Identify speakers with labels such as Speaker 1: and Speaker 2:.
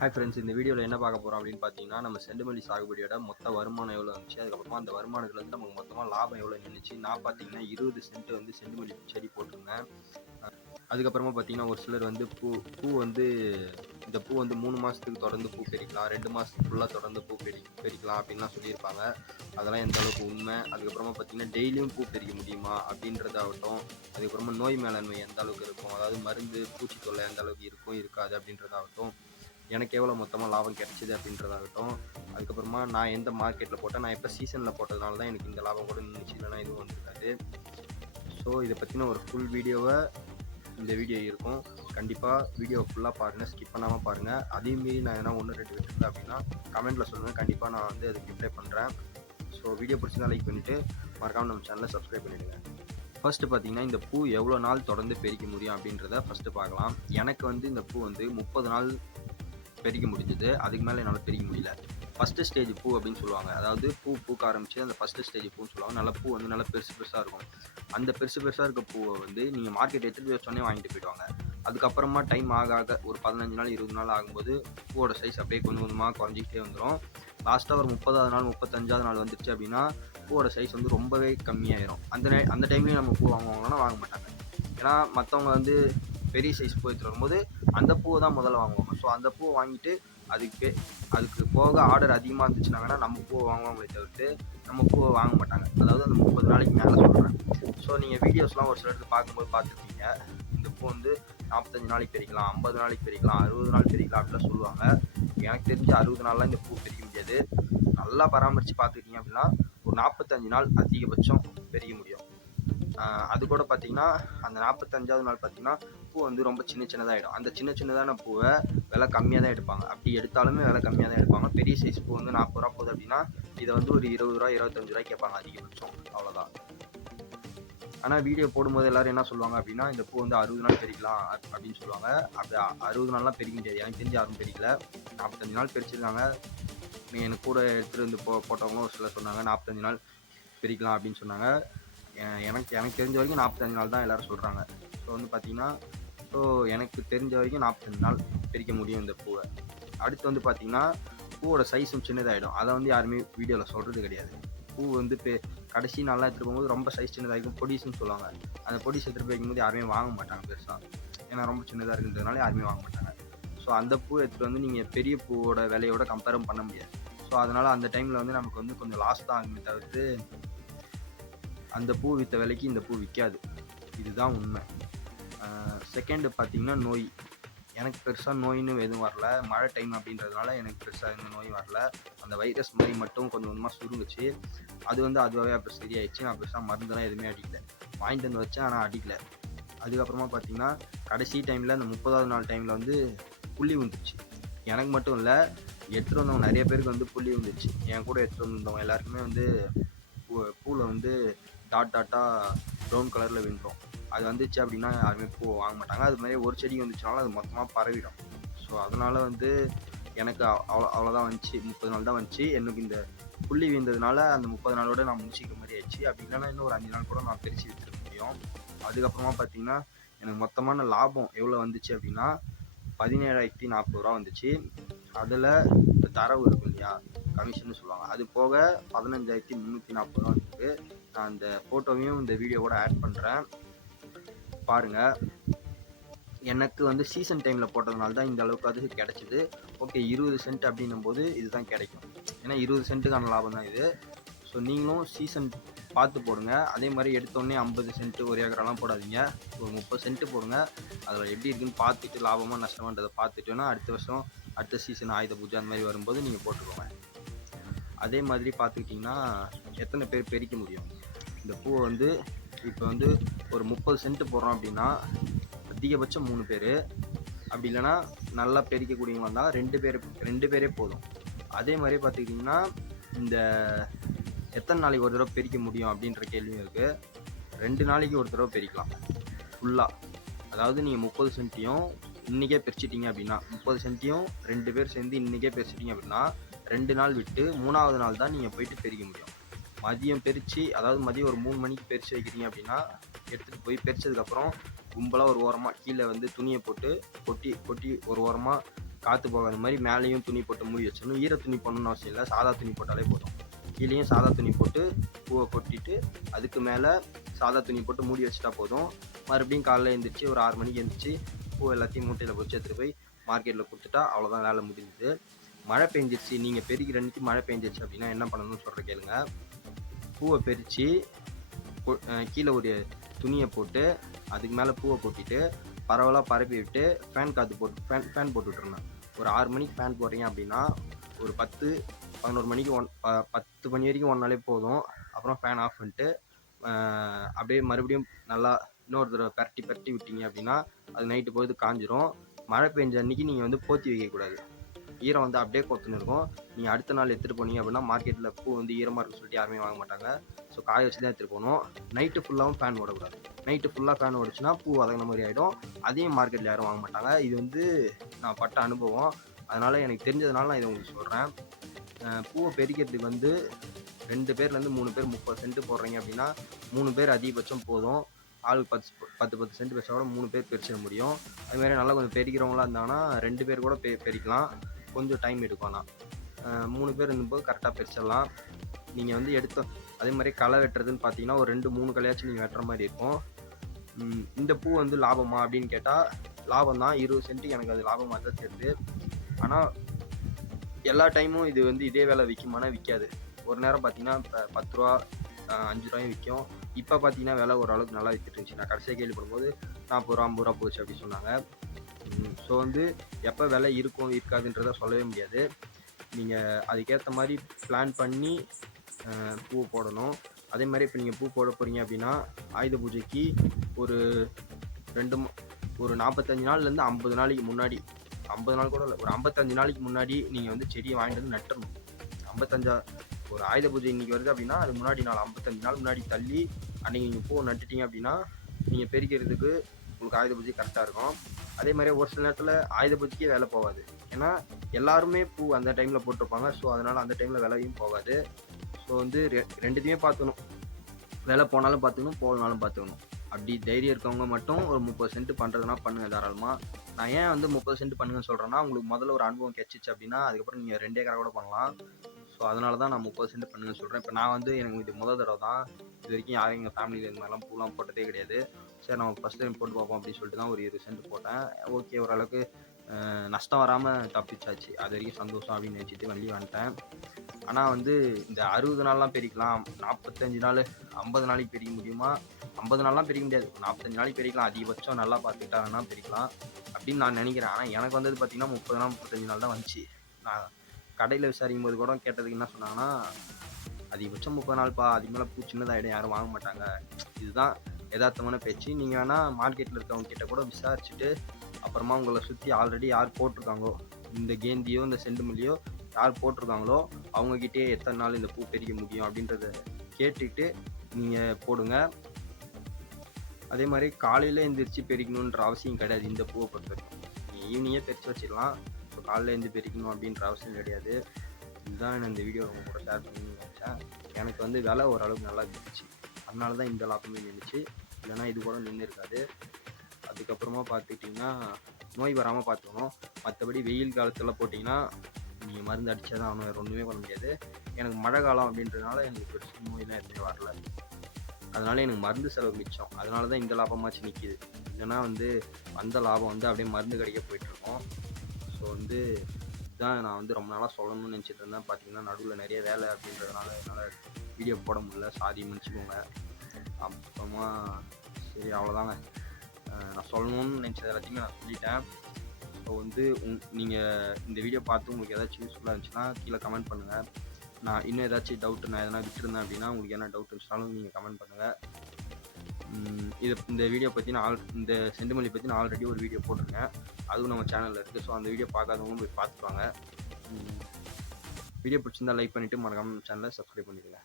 Speaker 1: Hi friends இந்த வீடியோவில் என்ன பார்க்க போகிறோம் அப்படின்னு பார்த்தீங்கன்னா நம்ம செண்டுமல்லி சாகுபடியோட மொத்த வருமானம் எவ்வளோ இருந்துச்சு? அதுக்கப்புறமா அந்த வருமானத்துலேருந்து நமக்கு மொத்தமாக லாபம் எவ்வளோ நின்றுச்சு நான் பார்த்தீங்கன்னா இருபது சென்ட் வந்து செண்டுமல்லி செடி போட்டிருந்தேன். அதுக்கப்புறமா பார்த்தீங்கன்னா ஒரு சிலர் வந்து பூ பூ வந்து இந்த பூ வந்து மூணு மாதத்துக்கு தொடர்ந்து பூ பெரிக்கலாம் ரெண்டு மாதத்துக்கு ஃபுல்லாக தொடர்ந்து பூ பெரி பெரிக்கலாம் அப்படின்லாம் சொல்லியிருப்பாங்க. அதெல்லாம் எந்த அளவுக்கு உண்மை? அதுக்கப்புறமா பார்த்தீங்கன்னா டெய்லியும் பூ பெரிக்க முடியுமா அப்படின்றதாகட்டும் அதுக்கப்புறமா நோய் மேலாண்மை எந்த அளவுக்கு இருக்கும்? அதாவது மருந்து பூச்சி தொல்லை எந்த அளவுக்கு இருக்கும் இருக்காது அப்படின்றதாகட்டும் எனக்கு எவ்வளோ மொத்தமாக லாபம் கிடைச்சிது அப்படின்றதாகட்டும். அதுக்கப்புறமா நான் எந்த மார்க்கெட்டில் போட்டேன்? நான் எப்போ சீசனில் போட்டதுனால தான் எனக்கு இந்த லாபம் கூட நின்றுச்சு இல்லைனா எதுவும் வந்துருக்காது. ஸோ இதை பற்றின ஒரு ஃபுல் வீடியோவை இந்த வீடியோ இருக்கும். கண்டிப்பாக வீடியோ ஃபுல்லாக பாருங்கள் ஸ்கிப் பண்ணாமல் பாருங்கள் அதே மீறி நான் எதனா ஒன்று ரெண்டு விட்டுருந்தேன் அப்படின்னா கமெண்ட்டில் சொல்லுங்கள் கண்டிப்பாக நான் வந்து அதுக்கு ரிப்ளை பண்ணுறேன் ஸோ வீடியோ பிடிச்சிருந்தா லைக் பண்ணிவிட்டு மறக்காமல் நம்ம சேனலை சப்ஸ்கிரைப் பண்ணிவிடுங்க ஃபர்ஸ்ட்டு பார்த்தீங்கன்னா இந்த பூ எவ்வளோ நாள் தொடர்ந்து பெருக்க முடியும் அப்படின்றத ஃபஸ்ட்டு பார்க்கலாம். எனக்கு வந்து இந்த பூ வந்து முப்பது நாள் பெருக்க முடிஞ்சது. அதுக்கு மேலே என்னால் பெருக்க முடியல. ஃபஸ்ட்டு ஸ்டேஜ் பூ அப்படின்னு சொல்லுவாங்க. அதாவது பூ பூக்க ஆரம்பிச்சு அந்த ஃபஸ்ட்டு ஸ்டேஜ் பூன்னு சொல்லுவாங்க. நல்ல பூ வந்து நல்லா பெருசு பெருசாக இருக்கும். அந்த பெருசு பெருசாக இருக்க பூவை வந்து நீங்கள் மார்க்கெட் எடுத்துகிட்டு போய் வச்சோடனே வாங்கிட்டு போயிடுவாங்க. அதுக்கப்புறமா டைம் ஆக ஆக ஒரு பதினஞ்சு நாள் இருபது நாள் ஆகும்போது பூவோட சைஸ் அப்படியே கொஞ்சம் கொஞ்சமாக குறைஞ்சிக்கிட்டே வந்துடும் லாஸ்ட்டாக ஒரு முப்பதாவது நாள் முப்பத்தஞ்சாவது நாள் வந்துருச்சு அப்படின்னா பூவோட சைஸ் வந்து ரொம்பவே கம்மியாயிரும். அந்த நே அந்த டைம்லேயும் நம்ம பூ வாங்குவாங்கன்னா வாங்க மாட்டாங்க. ஏன்னா மற்றவங்க வந்து பெரிய சைஸ் பூ வரும்போது அந்த பூவை தான் முதல்ல வாங்குவாங்க. ஸோ அந்த பூவை வாங்கிட்டு அதுக்கு அதுக்கு போக ஆர்டர் அதிகமாக இருந்துச்சுனாங்கன்னா நம்ம பூவை வாங்குவாங்களே தவிர்த்து நம்ம பூவை வாங்க மாட்டாங்க. அதாவது அந்த முப்பது நாளைக்கு மேலே சொல்கிறேன் ஸோ நீங்கள் வீடியோஸ்லாம் ஒரு சில இடத்துல பார்க்கும்போது பார்த்துருப்பீங்க. இந்த பூ வந்து நாற்பத்தஞ்சு நாளைக்கு பெரிக்கலாம் ஐம்பது நாளைக்கு பெரிக்கலாம் அறுபது நாள் பெரிக்கலாம் அப்படிலாம் சொல்லுவாங்க. எனக்கு தெரிஞ்சு அறுபது நாள்லாம் இந்த பூ பெரிய முடியாது. நல்லா பராமரித்து பார்த்துக்கிட்டீங்க அப்படின்னா ஒரு நாற்பத்தஞ்சு நாள் அதிகபட்சம் பெரிய முடியும். அது கூட பார்த்தீங்கன்னா அந்த நாற்பத்தஞ்சாவது நாள் பார்த்தீங்கன்னா பூ வந்து ரொம்ப சின்ன சின்னதாகிடும் அந்த சின்ன சின்னதான பூவை விலை கம்மியாக தான் எடுப்பாங்க. அப்படி எடுத்தாலுமே விலை கம்மியாக தான் எடுப்பாங்க. பெரிய சைஸ் பூ வந்து நாற்பது ரூபா போகுது அப்படின்னா இதை வந்து ஒரு இருபது ரூபா இருபத்தஞ்சு ரூபாய் கேட்பாங்க அதிகபட்சம். அவ்வளோதான் ஆனால் வீடியோ போடும்போது எல்லாரும் என்ன சொல்லுவாங்க அப்படின்னா இந்த பூ வந்து அறுபது நாள் பெரிக்கலாம் அப்படின்னு சொல்லுவாங்க. அப்படி அறுபது நாள்லாம் பெரிய முடியாது. எனக்கு தெரிஞ்சு யாரும் பெரிக்கல. நாற்பத்தஞ்சு நாள் பெரிச்சிருக்காங்க. நீ எனக்கு கூட எடுத்துகிட்டு வந்து போ போட்டவங்களும் ஒரு சிலர் சொன்னாங்க நாற்பத்தஞ்சு நாள் பிரிக்கலாம் அப்படின்னு சொன்னாங்க. எனக்கு எனக்கு தெரிஞ்ச வரைக்கும் நாற்பத்தஞ்சு நாள் தான் எல்லாரும் சொல்கிறாங்க ஸோ வந்து பார்த்தீங்கன்னா ஸோ எனக்கு தெரிஞ்ச வரைக்கும் நாற்பத்தஞ்சு நாள் பிரிக்க முடியும் இந்த பூவை. அடுத்து வந்து பார்த்தீங்கன்னா பூவோட சைஸும் சின்னதாகிடும் அதை வந்து யாருமே வீடியோவில் சொல்கிறது கிடையாது. பூ வந்து பெ கடைசி நாளாக எடுத்துகிட்டு போகும்போது ரொம்ப சைஸ் சின்னதாகிடும் பொடிஸ்னு சொல்லுவாங்க. அந்த பொடிஸ் எடுத்துகிட்டு போய்க்கும்போது யாருமே வாங்க மாட்டாங்க பெருசாக ஏன்னா ரொம்ப சின்னதாக இருக்கிறதுனால யாருமே வாங்க மாட்டாங்க. ஸோ அந்த பூ எடுத்துகிட்டு வந்து நீங்கள் பெரிய பூவோட விலையோட கம்பேரும் பண்ண முடியாது. ஸோ அதனால் அந்த டைமில் வந்து நமக்கு வந்து கொஞ்சம் லாஸ் தான் ஆகுமே தவிர்த்து அந்த பூ விற்ற விலைக்கு இந்த பூ விற்காது இதுதான் உண்மை. செகண்டு பார்த்திங்கன்னா நோய். எனக்கு பெருசாக நோயின்னு எதுவும் வரல. மழை டைம் அப்படின்றதுனால எனக்கு பெருசாக எந்த நோய் வரல. அந்த வைரஸ் மாதிரி மட்டும் கொஞ்சம் கொஞ்சமாக சுருங்குச்சு. அது வந்து அதுவாகவே அப்புறம் சரியாயிடுச்சு. நான் பெருசாக மருந்தெல்லாம் எதுவுமே அடிக்கல. வாங்கிட்டு வந்து வச்சேன் ஆனால் அடிக்கல. அதுக்கப்புறமா பார்த்தீங்கன்னா கடைசி டைமில் அந்த முப்பதாவது நாள் டைமில் வந்து புள்ளி வந்துச்சு எனக்கு மட்டும் இல்லை எடுத்துகிட்டு வந்தவங்க நிறைய பேருக்கு வந்து புள்ளி வந்துச்சு என் கூட எடுத்துகிட்டு வந்தவங்க எல்லாருக்குமே வந்து பூ பூவில் வந்து டாட் டாட்டாக ப்ரௌன் கலரில் விழுந்துடும் அது வந்துச்சு அப்படின்னா யாருமே பூ வாங்க மாட்டாங்க. அது மாதிரி ஒரு செடி வந்துச்சுனாலும் அது மொத்தமாக பரவிடும். ஸோ அதனால் வந்து எனக்கு அவ்- அவ்வளோ அவ்வளோதான் வந்துச்சு. முப்பது நாள் தான் வந்துச்சு. எனக்கு இந்த புள்ளி வீழ்ந்ததுனால அந்த முப்பது நாளோட நான் முடிச்சிக்கிற மாதிரி ஆயிடுச்சு. அப்படி இல்லைன்னா இன்னும் ஒரு அஞ்சு நாள் கூட நான் பிரித்து விற்றுக்க முடியும். அதுக்கப்புறமா பார்த்தீங்கன்னா எனக்கு மொத்தமான லாபம் எவ்வளோ வந்துச்சு அப்படின்னா பதினேழாயிரத்தி நாற்பது ரூபா வந்துச்சு. அதில் தரவு இருக்கும் இல்லையா? கமிஷன் சொல்லுவாங்க. அது போக பதினஞ்சாயிரத்தி முந்நூற்றி நாற்பது ரூபா வந்துருக்கு. நான் அந்த ஃபோட்டோவையும் இந்த வீடியோவோட ஆட் பண்ணுறேன் பாருங்கள் எனக்கு வந்து சீசன் டைமில் போட்டதுனால தான் இந்த அளவுக்கு அது கிடச்சிது. ஓகே இருபது சென்ட் அப்படின்னும் போது இதுதான் கிடைக்கும். ஏன்னா இருபது சென்ட்டுக்கான லாபம் தான் இது. ஸோ நீங்களும் சீசன் பார்த்து போடுங்க. அதே மாதிரி எடுத்தோடனே ஐம்பது சென்ட்டு ஒரு ஏக்கரெல்லாம் போடாதீங்க. ஒரு முப்பது சென்ட்டு போடுங்க. அதில் எப்படி இருக்குன்னு பார்த்துட்டு லாபமாக நஷ்டமான்றதை பார்த்துட்டோன்னா அடுத்த வருஷம் அடுத்த சீசன் ஆயுத பூஜை அந்த மாதிரி வரும்போது நீங்கள் போட்டுக்கோங்க. அதே மாதிரி பார்த்துக்கிட்டிங்கன்னா எத்தனை பேர் பெரிக்க முடியும்? இந்த பூவை வந்து இப்போ வந்து ஒரு முப்பது சென்ட் போடுறோம் அப்படின்னா அதிகபட்சம் மூணு பேர். அப்படி இல்லைன்னா நல்லா பெருக்கக்கூடியவங்க இருந்தால் ரெண்டு பேர் ரெண்டு பேரே போதும். அதே மாதிரி பார்த்துக்கிட்டிங்கன்னா இந்த எத்தனை நாளைக்கு ஒரு தடவை பெருக்க முடியும் அப்படின்ற கேள்வியும் இருக்குது ரெண்டு நாளைக்கு ஒரு தடவை பெருக்கலாம். ஃபுல்லாக அதாவது நீங்கள் முப்பது சென்ட்டையும் இன்றைக்கே பிரிச்சிட்டிங்க அப்படின்னா முப்பது சென்ட்டையும் ரெண்டு பேர் சேர்ந்து இன்றைக்கே பிரிச்சிட்டிங்க அப்படின்னா ரெண்டு நாள் விட்டு மூணாவது நாள் தான் நீங்கள் போயிட்டு பெருக்க முடியும். மதியம் பெருச்சு அதாவது மதியம் ஒரு மூணு மணிக்கு பெருச்சு வைக்கிறீங்க அப்படின்னா எடுத்துகிட்டு போய் பெரிச்சதுக்கப்புறம் கும்பலாக ஒரு ஓரமாக கீழே வந்து துணியை போட்டு கொட்டி கொட்டி ஒரு ஓரமாக காற்று போகாத மாதிரி மேலேயும் துணி போட்டு மூடி வச்சிடணும். ஈர துணி போடணும்னு அவசியம் இல்லை. சாதா துணி போட்டாலே போதும். கீழேயும் சாதா துணி போட்டு பூவை கொட்டிட்டு அதுக்கு மேலே சாதா துணி போட்டு மூடி வச்சுட்டா போதும். மறுபடியும் காலையில் எழுந்திரிச்சு ஒரு ஆறு மணிக்கு எழுந்திரிச்சு பூ எல்லாத்தையும் மூட்டையில் பிடிச்சி எடுத்துகிட்டு போய் மார்க்கெட்டில் கொடுத்துட்டா அவ்வளோதான் வேலை முடிஞ்சுது. மழை பெஞ்சிருச்சு. நீங்கள் பெருக்கிற அன்னைக்கு மழை பெஞ்சிருச்சு அப்படின்னா என்ன பண்ணணும்னு சொல்கிற கேளுங்க. பூவை பறித்து கீழே ஒரு துணியை போட்டு அதுக்கு மேலே பூவை கொட்டிட்டு பரவலாக பரப்பி விட்டு ஃபேன் காற்று போட்டு ஃபேன் ஃபேன் போட்டு ஒரு ஆறு மணிக்கு ஃபேன் போடுறீங்க அப்படின்னா ஒரு பத்து பதினோரு மணிக்கு ஒன் ப பத்து மணி வரைக்கும் ஒன்னாலே போதும். அப்புறம் ஃபேன் ஆஃப் பண்ணிட்டு அப்படியே மறுபடியும் நல்லா இன்னொரு தடவை பரட்டி பரட்டி விட்டீங்க அப்படின்னா அது நைட்டு போகிறது காஞ்சிரும். மழை பெஞ்ச அன்னைக்கு நீங்கள் வந்து போத்தி வைக்கக்கூடாது. ஈரம் வந்து அப்படியே கொத்துன்னு இருக்கும். நீங்கள் அடுத்த நாள் எடுத்துகிட்டு போனீங்க அப்படின்னா மார்க்கெட்டில் பூ வந்து ஈரமாக இருக்குன்னு சொல்லிட்டு யாருமே வாங்க மாட்டாங்க. ஸோ காய வச்சு தான் எடுத்துகிட்டு போகணும். நைட்டு ஃபுல்லாகவும் ஃபேன் ஓடக்கூடாது. நைட்டு ஃபுல்லாக ஃபேன் ஓடிச்சுன்னா பூ வதங்கின மாதிரி ஆகிடும் அதையும் மார்க்கெட்டில் யாரும் வாங்க மாட்டாங்க. இது வந்து நான் பட்ட அனுபவம். அதனால் எனக்கு தெரிஞ்சதுனால நான் இதை உங்களுக்கு சொல்கிறேன் பூவை பெருக்கிறதுக்கு வந்து ரெண்டு பேர்லேருந்து மூணு பேர் முப்பது சென்ட் போடுறீங்க அப்படின்னா மூணு பேர் அதிகபட்சம் போதும். ஆளுக்கு பத்து பத்து பத்து சென்ட் பேச கூட மூணு பேர் பிரிச்சிட முடியும். அதுமாதிரி நல்லா கொஞ்சம் பெருக்கிறவங்களா இருந்தாங்கன்னா ரெண்டு பேர் கூட பெ பெருக்கலாம். கொஞ்சம் டைம் எடுக்கும் ஆனால் மூணு பேர் இருந்தபோது கரெக்டாக பிரிச்சிடலாம் நீங்கள் வந்து எடுத்த அதே மாதிரி களை வெட்டுறதுன்னு பார்த்தீங்கன்னா ஒரு ரெண்டு மூணு கலையாச்சும் நீங்கள் வெட்டுற மாதிரி இருக்கும். இந்த பூ வந்து லாபமா அப்படின்னு கேட்டால் லாபம் தான். இருபது சென்ட்டுக்கு எனக்கு அது லாபமாக தான் தெரியுது. ஆனால் எல்லா டைமும் இது வந்து இதே வேலை விற்குமானா விற்காது ஒரு நேரம் பார்த்தீங்கன்னா இப்போ பத்து ரூபா அஞ்சு ரூபாயும் விற்கும் இப்போ பார்த்தீங்கன்னா விலை ஓரளவுக்கு நல்லா விற்றுட்டு இருந்துச்சு. நான் கடைசியாக கேள்விப்படும்போது நாற்பது ரூபா ஐம்பது ரூபா போச்சு அப்படின்னு சொன்னாங்க. ஸோ வந்து எப்போ விலை இருக்கும் இருக்காதுன்றத சொல்லவே முடியாது. நீங்கள் அதுக்கேற்ற மாதிரி பிளான் பண்ணி பூ போடணும். அதே மாதிரி இப்போ நீங்கள் பூ போட போகிறீங்க அப்படின்னா ஆயுத பூஜைக்கு ஒரு ரெண்டு ஒரு நாற்பத்தஞ்சு நாள்லேருந்து ஐம்பது நாளைக்கு முன்னாடி ஐம்பது நாள் கூட இல்லை ஒரு ஐம்பத்தஞ்சு நாளைக்கு முன்னாடி நீங்கள் வந்து செடியை வாங்கிட்டு வந்து நட்டுறணும். ஐம்பத்தஞ்சா ஒரு ஆயுத பூஜை இன்றைக்கி வருது அப்படின்னா அது முன்னாடி நாள் ஐம்பத்தஞ்சு நாள் முன்னாடி தள்ளி அன்றைக்கி நீங்கள் பூ நட்டுட்டீங்க அப்படின்னா நீங்கள் பெருக்கிறதுக்கு உங்களுக்கு ஆயுத பூஜை கரெக்டாக இருக்கும். அதே மாதிரி ஒரு சில நேரத்தில் ஆயுத பூஜைக்கே வேலை போகாது. ஏன்னா எல்லாருமே பூ அந்த டைமில் போட்டிருப்பாங்க. ஸோ அதனால் அந்த டைமில் விலையும் போகாது. ஸோ வந்து ரெ- ரெண்டுத்தையுமே பார்த்துக்கணும். வேலை போனாலும் பார்த்துக்கணும் போகலனாலும் பார்த்துக்கணும். அப்படி தைரியம் இருக்கவங்க மட்டும் ஒரு முப்பது சென்ட் பண்ணுறதுனா பண்ணுங்கள் தாராளமாக நான் ஏன் வந்து முப்பது சென்ட் பண்ணுங்கன்னு சொல்கிறேன்னா உங்களுக்கு முதல்ல ஒரு அனுபவம் கிடைச்சிச்சு அப்படின்னா அதுக்கப்புறம் நீங்கள் ரெண்டே ஏக்கரா கூட பண்ணலாம். ஸோ அதனால தான் நான் முப்பது சென்ட் பண்ணுங்கன்னு சொல்கிறேன் இப்போ நான் வந்து எனக்கு இது முதல் தடவை தான். இது வரைக்கும் யாரும் எங்கள் ஃபேமிலியில் இந்த மாதிரிலாம் பூலாம் போட்டதே கிடையாது. சரி நம்ம ஃபஸ்ட் டைம் போட்டு பார்ப்போம் அப்படின்னு சொல்லிட்டு தான் ஒரு இருபது சென்ட் போட்டேன். ஓகே ஓரளவுக்கு நஷ்டம் வராமல் தப்பிச்சாச்சு. அது வரைக்கும் சந்தோஷம் அப்படின்னு நினச்சிட்டு வண்டி வந்துட்டேன். ஆனால் வந்து இந்த அறுபது நாள்லாம் பெருக்கலாம். நாற்பத்தஞ்சு நாள் ஐம்பது நாளைக்கு பெருக்க முடியுமா? ஐம்பது நாள்லாம் பெருக்க முடியாது. நாற்பத்தஞ்சு நாளைக்கு பெருக்கலாம். அதிகபட்சம் நல்லா பார்த்துக்கிட்டாங்கன்னா பெருக்கலாம் அப்படின்னு நான் நினைக்கிறேன். ஆனால் எனக்கு வந்தது பார்த்தீங்கன்னா முப்பது நாள் முப்பத்தஞ்சு நாள் தான் வந்துச்சு. நான் கடையில் விசாரிக்கும் போது கூட கேட்டதுக்கு என்ன சொன்னாங்கன்னா அதிகபட்சம் முப்பது நாள்ப்பா. அதுக்கு மேலே பூ சின்னதாகிடும் யாரும் வாங்க மாட்டாங்க. இதுதான் யதார்த்தமான பேச்சு. நீங்கள் வேணால் மார்க்கெட்டில் இருக்கவங்க கிட்ட கூட விசாரிச்சுட்டு அப்புறமா உங்களை சுற்றி ஆல்ரெடி யார் போட்டிருக்காங்களோ இந்த கேந்தியோ இந்த செண்டுமல்லியோ யார் போட்டிருக்காங்களோ அவங்கக்கிட்டே எத்தனை நாள் இந்த பூ பெருக்க முடியும் அப்படின்றத கேட்டுட்டு நீங்கள் போடுங்க. அதே மாதிரி காலையில் எழுந்திரிச்சு பெருக்கணுன்ற அவசியம் கிடையாது இந்த பூவை பொறுத்த வரைக்கும் நீங்கள் ஈவினிங்கே பெருச்சு வச்சிடலாம். இப்போ காலையில் எழுந்து பெருக்கணும் அப்படின்ற அவசியம் கிடையாது. இதுதான் நான் இந்த வீடியோ உங்க கூட ஷேர் பண்ணி நினச்சேன். எனக்கு வந்து விலை ஓரளவுக்கு நல்லா இருந்துச்சு அதனால தான் இந்த லாபமே நின்றுச்சு இல்லைன்னா இது கூட நின்று இருக்காது அதுக்கப்புறமா பார்த்துக்கிட்டிங்கன்னா நோய் வராமல் பார்த்துக்கணும். மற்றபடி வெயில் காலத்தில் போட்டிங்கன்னா நீங்கள் மருந்து அடித்தா தான் ஆகணும் ஒன்றுமே பண்ண முடியாது. எனக்கு மழை காலம் அப்படின்றதுனால எனக்கு பெருசு நோயெலாம் எதுவுமே வரல. அதனால எனக்கு மருந்து செலவு மிச்சம். அதனால தான் இந்த லாபமாச்சு நிற்கிது இல்லைன்னா வந்து அந்த லாபம் வந்து அப்படியே மருந்து கடைக்க போயிட்டுருக்கோம். ஸோ வந்து இதுதான் நான் வந்து ரொம்ப நாளாக சொல்லணும்னு நினச்சிட்டு இருந்தேன். பார்த்தீங்கன்னா நடுவில் நிறைய வேலை அப்படின்றதுனால என்னால் வீடியோ போட முடியல. சாதி மன்னிச்சுக்கோங்க. அப்புறமா சரி அவ்வளோதாங்க நான் சொல்லணும்னு நினச்சது எல்லாத்தையுமே நான் சொல்லிட்டேன். இப்போ வந்து உங் நீங்கள் இந்த வீடியோ பார்த்து உங்களுக்கு ஏதாச்சும் யூஸ்ஃபுல்லாக இருந்துச்சுன்னா கீழே கமெண்ட் பண்ணுங்கள் நான் இன்னும் ஏதாச்சும் டவுட் நான் எதனா விட்டுருந்தேன் அப்படின்னா உங்களுக்கு என்ன டவுட் இருந்துச்சாலும் நீங்கள் கமெண்ட் பண்ணுங்கள் இது இந்த வீடியோ பற்றி நான் ஆல் இந்த செண்டுமல்லி பற்றி நான் ஆல்ரெடி ஒரு வீடியோ போட்டிருக்கேன். அதுவும் நம்ம சேனலில் இருக்குது ஸோ அந்த வீடியோ பார்க்காதவங்களும் போய் பார்த்துப்பாங்க. வீடியோ பிடிச்சிருந்தா லைக் பண்ணிவிட்டு மறக்காமல் சேனலை சப்ஸ்கிரைப் பண்ணிடுங்க.